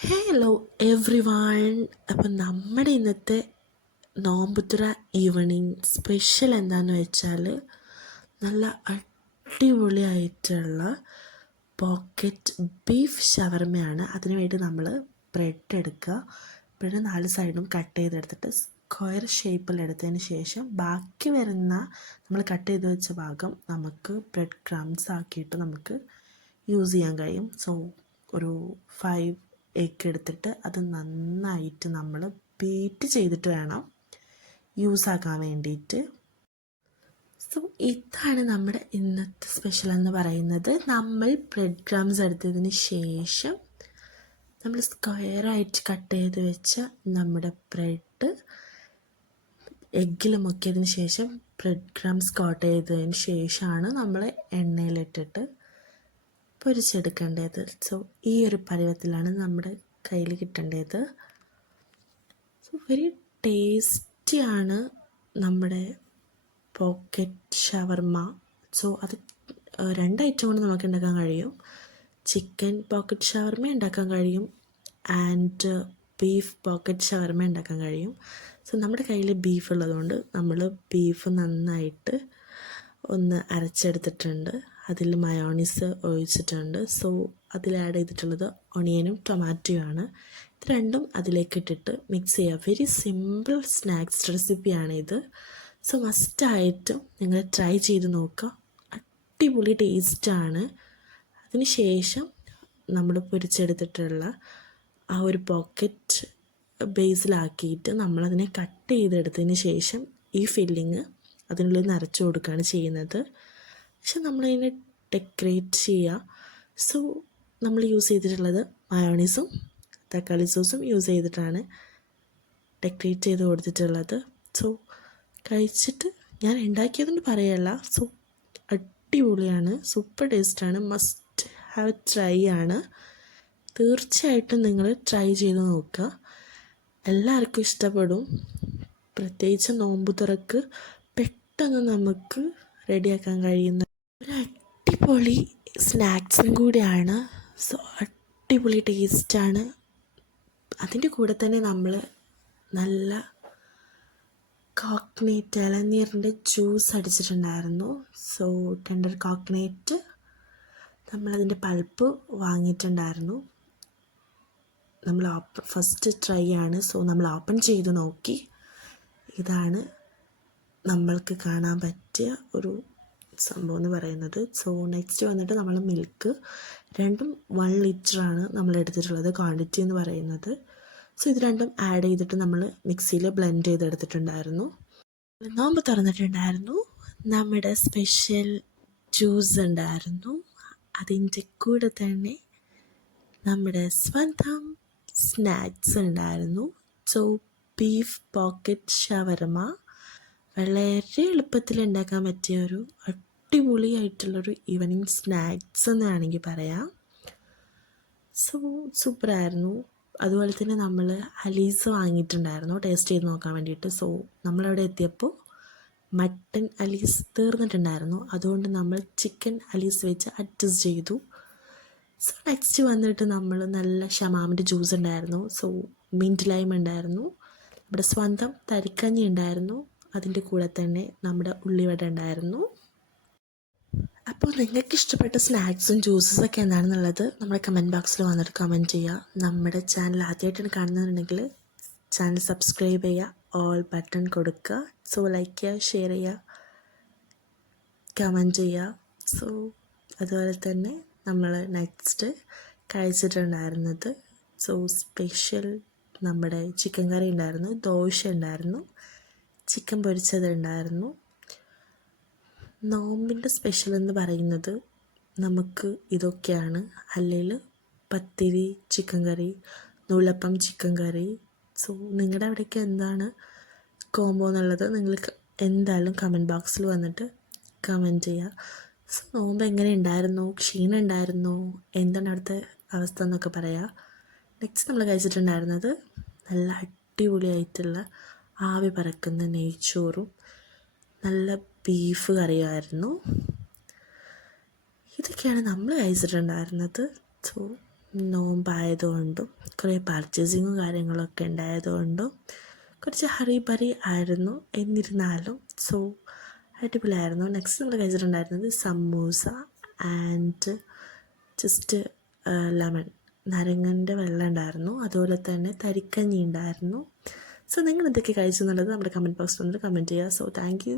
Hello every one അപ്പം നമ്മുടെ ഇന്നത്തെ നോമ്പുത്തുറ ഈവനിങ് സ്പെഷ്യൽ എന്താണെന്ന് വെച്ചാൽ നല്ല അടിപൊളിയായിട്ടുള്ള പോക്കറ്റ് ബീഫ് ഷവർമയാണ് അതിന് വേണ്ടി നമ്മൾ ബ്രെഡ് എടുക്കുക. ബ്രെഡ് നാല് സൈഡും കട്ട് ചെയ്തെടുത്തിട്ട് സ്ക്വയർ ഷേപ്പിൽ എടുത്തതിന് ശേഷം ബാക്കി വരുന്ന നമ്മൾ കട്ട് ചെയ്ത് വെച്ച ഭാഗം നമുക്ക് ബ്രെഡ് ക്രംസ് ആക്കിയിട്ട് നമുക്ക് യൂസ് ചെയ്യാൻ കഴിയും. സോ ഒരു ഫൈവ് എഗ് എടുത്തിട്ട് അത് നന്നായിട്ട് നമ്മൾ ബീറ്റ് ചെയ്തിട്ട് വേണം യൂസ് ആക്കാൻ വേണ്ടിയിട്ട് സോ ഇതാണ് നമ്മുടെ ഇന്നത്തെ സ്പെഷ്യൽ എന്ന് പറയുന്നത്. നമ്മൾ ബ്രെഡ് ക്രംസ് എടുത്തതിന് ശേഷം നമ്മൾ സ്ക്വയറായിട്ട് കട്ട് ചെയ്ത് വെച്ച നമ്മുടെ ബ്രെഡ് എഗ്ഗിൽ മുക്കിയതിന് ശേഷം ബ്രെഡ് ക്രംസ് കോട്ട് ചെയ്തതിന് ശേഷമാണ് നമ്മൾ എണ്ണയിലിട്ടിട്ട് പൊരിച്ചെടുക്കേണ്ടത്. സോ ഈ ഒരു പരുവത്തിലാണ് നമ്മുടെ കയ്യിൽ കിട്ടേണ്ടത്. സോ വെരി ടേസ്റ്റിയാണ് നമ്മുടെ പോക്കറ്റ് ഷവർമ സോ അത് രണ്ട് ഐറ്റം കൊണ്ട് നമുക്ക് ഉണ്ടാക്കാൻ കഴിയും. ചിക്കൻ പോക്കറ്റ് ഷവർമ ഉണ്ടാക്കാൻ കഴിയും ആൻഡ് ബീഫ് പോക്കറ്റ് ഷവർമ ഉണ്ടാക്കാൻ കഴിയും. സോ നമ്മുടെ കയ്യിൽ ബീഫ് ഉള്ളതുകൊണ്ട് നമ്മൾ ബീഫ് നന്നായിട്ട് ഒന്ന് അരച്ചെടുത്തിട്ടുണ്ട്. അതിൽ മയോണീസ് ഒഴിച്ചിട്ടുണ്ട്. സോ അതിൽ ആഡ് ചെയ്തിട്ടുള്ളത് ഒണിയനും ടൊമാറ്റോയും ആണ്. ഇത് രണ്ടും അതിലേക്ക് ഇട്ടിട്ട് മിക്സ് ചെയ്യുക. വെരി സിമ്പിൾ സ്നാക്സ് റെസിപ്പിയാണ് ഇത്. സോ മസ്റ്റായിട്ടും നിങ്ങൾ ട്രൈ ചെയ്ത് നോക്കുക. അടിപൊളി ടേസ്റ്റാണ് അതിന് ശേഷം നമ്മൾ പൊരിച്ചെടുത്തിട്ടുള്ള ആ ഒരു പോക്കറ്റ് ബേസിലാക്കിയിട്ട് നമ്മളതിനെ കട്ട് ചെയ്തെടുത്തതിന് ശേഷം ഈ ഫില്ലിങ് അതിനുള്ളിൽ നിറച്ചു കൊടുക്കുകയാണ് ചെയ്യുന്നത്. പക്ഷെ നമ്മളതിനെ ഡെക്കറേറ്റ് ചെയ്യുക സോ നമ്മൾ യൂസ് ചെയ്തിട്ടുള്ളത് മയോണീസും തക്കാളി സോസും യൂസ് ചെയ്തിട്ടാണ് ഡെക്കറേറ്റ് ചെയ്ത് കൊടുത്തിട്ടുള്ളത്. സോ കഴിച്ചിട്ട് ഞാൻ ഉണ്ടാക്കിയതുകൊണ്ട് പറയല്ല. സോ അടിപൊളിയാണ്. സൂപ്പർ ടേസ്റ്റാണ് മസ്റ്റ് ഹാവ് ട്രൈ ആണ്. തീർച്ചയായിട്ടും നിങ്ങൾ ട്രൈ ചെയ്ത് നോക്കുക. എല്ലാവർക്കും ഇഷ്ടപ്പെടും. പ്രത്യേകിച്ച് നോമ്പ് തുറക്ക് പെട്ടെന്ന് നമുക്ക് റെഡിയാക്കാൻ കഴിയുന്ന അടിപൊളി സ്നാക്സും കൂടിയാണ്. സോ അടിപൊളി ടേസ്റ്റാണ്. അതിന്റെ കൂടെ തന്നെ നമ്മൾ നല്ല കോക്കനേറ്റ് ഇളനീറിന്റെ ജ്യൂസ് അടിച്ചിട്ടുണ്ടായിരുന്നു. സോ ടെൻഡർ കോക്കനേറ്റ് നമ്മളതിന്റെ പൾപ്പ് വാങ്ങിയിട്ടുണ്ടായിരുന്നു. നമ്മൾ ഓപ്പൺ ഫസ്റ്റ് ട്രൈ ആണ്. സോ നമ്മൾ ഓപ്പൺ ചെയ്ത് നോക്കി. ഇതാണ് നമ്മൾക്ക് കാണാൻ പറ്റിയ ഒരു സംഭവം എന്ന് പറയുന്നത്. സോ നെക്സ്റ്റ് വന്നിട്ട് നമ്മൾ മിൽക്ക് രണ്ടും വൺ ലിറ്ററാണ് നമ്മൾ എടുത്തിട്ടുള്ളത് ക്വാണ്ടിറ്റി എന്ന് പറയുന്നത്. സോ ഇത് രണ്ടും ആഡ് ചെയ്തിട്ട് നമ്മൾ മിക്സിയിൽ ബ്ലെൻഡ് ചെയ്തെടുത്തിട്ടുണ്ടായിരുന്നു. നോമ്പ് തുറന്നിട്ടുണ്ടായിരുന്നു. നമ്മുടെ സ്പെഷ്യൽ ജ്യൂസ് ഉണ്ടായിരുന്നു. അതിന്റെ കൂടെ തന്നെ നമ്മുടെ സ്വന്തം സ്നാക്സ് ഉണ്ടായിരുന്നു. സോ ബീഫ് പോക്കറ്റ് ഷവർമ വളരെ എളുപ്പത്തിൽ ഉണ്ടാക്കാൻ പറ്റിയ ഒരു അടിപൊളിയായിട്ടുള്ളൊരു ഈവനിങ് സ്നാക്സ് എന്ന് വേണമെങ്കിൽ പറയാം സോ സൂപ്പറായിരുന്നു അതുപോലെ തന്നെ നമ്മൾ അലീസ് വാങ്ങിയിട്ടുണ്ടായിരുന്നു. ടേസ്റ്റ് ചെയ്ത് നോക്കാൻ വേണ്ടിയിട്ട്. സോ നമ്മളവിടെ എത്തിയപ്പോൾ മട്ടൻ അലീസ് തീർന്നിട്ടുണ്ടായിരുന്നു. അതുകൊണ്ട് നമ്മൾ ചിക്കൻ അലീസ് വെച്ച് അഡ്ജസ്റ്റ് ചെയ്തു. സോ നെക്സ്റ്റ് വന്നിട്ട് നമ്മൾ നല്ല ഷമാമിന്റെ ജ്യൂസ് ഉണ്ടായിരുന്നു. സോ മിന്റ് ലൈം ഉണ്ടായിരുന്നു. നമ്മുടെ സ്വന്തം തരിക്കഞ്ഞി ഉണ്ടായിരുന്നു. അതിന്റെ കൂടെ തന്നെ നമ്മുടെ ഉള്ളിവട ഉണ്ടായിരുന്നു. അപ്പോൾ നിങ്ങൾക്ക് ഇഷ്ടപ്പെട്ട സ്നാക്സും ജ്യൂസസ് ഒക്കെ എന്താണെന്നുള്ളത് നമ്മുടെ കമന്റ് ബോക്സിൽ വന്നിട്ട് കമന്റ് ചെയ്യുക. നമ്മുടെ ചാനൽ ആദ്യമായിട്ടാണ് കാണുന്നുണ്ടെങ്കിൽ ചാനൽ സബ്സ്ക്രൈബ് ചെയ്യുക ഓൾ ബട്ടൺ കൊടുക്കുക. സോ ലൈക്ക് ചെയ്യുക ഷെയർ ചെയ്യുക കമന്റ് ചെയ്യുക. സോ അതുപോലെ തന്നെ നമ്മൾ നെക്സ്റ്റ് കഴിച്ചിട്ടുണ്ടായിരുന്നത് സോ സ്പെഷ്യൽ നമ്മുടെ ചിക്കൻ കറി ഉണ്ടായിരുന്നു ദോശ ഉണ്ടായിരുന്നു ചിക്കൻ പൊരിച്ചത് ഉണ്ടായിരുന്നു നോമ്പിന്റെ സ്പെഷ്യൽ എന്ന് പറയുന്നത് നമുക്ക് ഇതൊക്കെയാണ്. അല്ലെങ്കിൽ pathiri chicken curry noolappam chicken curry so നിങ്ങളുടെ അവിടേക്ക് എന്താണ് കോംബോ എന്നുള്ളത് നിങ്ങൾ എന്തായാലും കമന്റ് ബോക്സിൽ വന്നിട്ട് കമന്റ് ചെയ്യുക സോ നോമ്പ് എങ്ങനെ ഉണ്ടായിരുന്നു ക്ഷീണം ഉണ്ടായിരുന്നു എന്താണ് അവിടുത്തെ അവസ്ഥ എന്നൊക്കെ പറയാം. നെക്സ്റ്റ് നമ്മൾ കഴിച്ചിട്ടുണ്ടായിരുന്നത് നല്ല അടിപൊളിയായിട്ടുള്ള ആവി പറക്കുന്ന നെയ്ച്ചോറും നല്ല ബീഫ് കറിയായിരുന്നു ഇതൊക്കെയാണ് നമ്മൾ കഴിച്ചിട്ടുണ്ടായിരുന്നത്. സോ നോമ്പായതുകൊണ്ടും കുറേ പർച്ചേസിങ്ങും കാര്യങ്ങളൊക്കെ ഉണ്ടായതുകൊണ്ടും കുറച്ച് ഹറി ബറി ആയിരുന്നു എന്നിരുന്നാലും. സോ അടിപൊളിയായിരുന്നു. നെക്സ്റ്റ് നമ്മൾ കഴിച്ചിട്ടുണ്ടായിരുന്നത് സമൂസ ആൻഡ് ജസ്റ്റ് ലെമൺ നാരങ്ങന്റെ വെള്ളം ഉണ്ടായിരുന്നു. അതുപോലെ തന്നെ തരിക്കഞ്ഞി ഉണ്ടായിരുന്നു. സോ നിങ്ങൾ എന്തൊക്കെ കഴിച്ചു എന്നുള്ളത് നമ്മുടെ കമന്റ് ബോക്സിൽ കമന്റ് ചെയ്യുക. So thank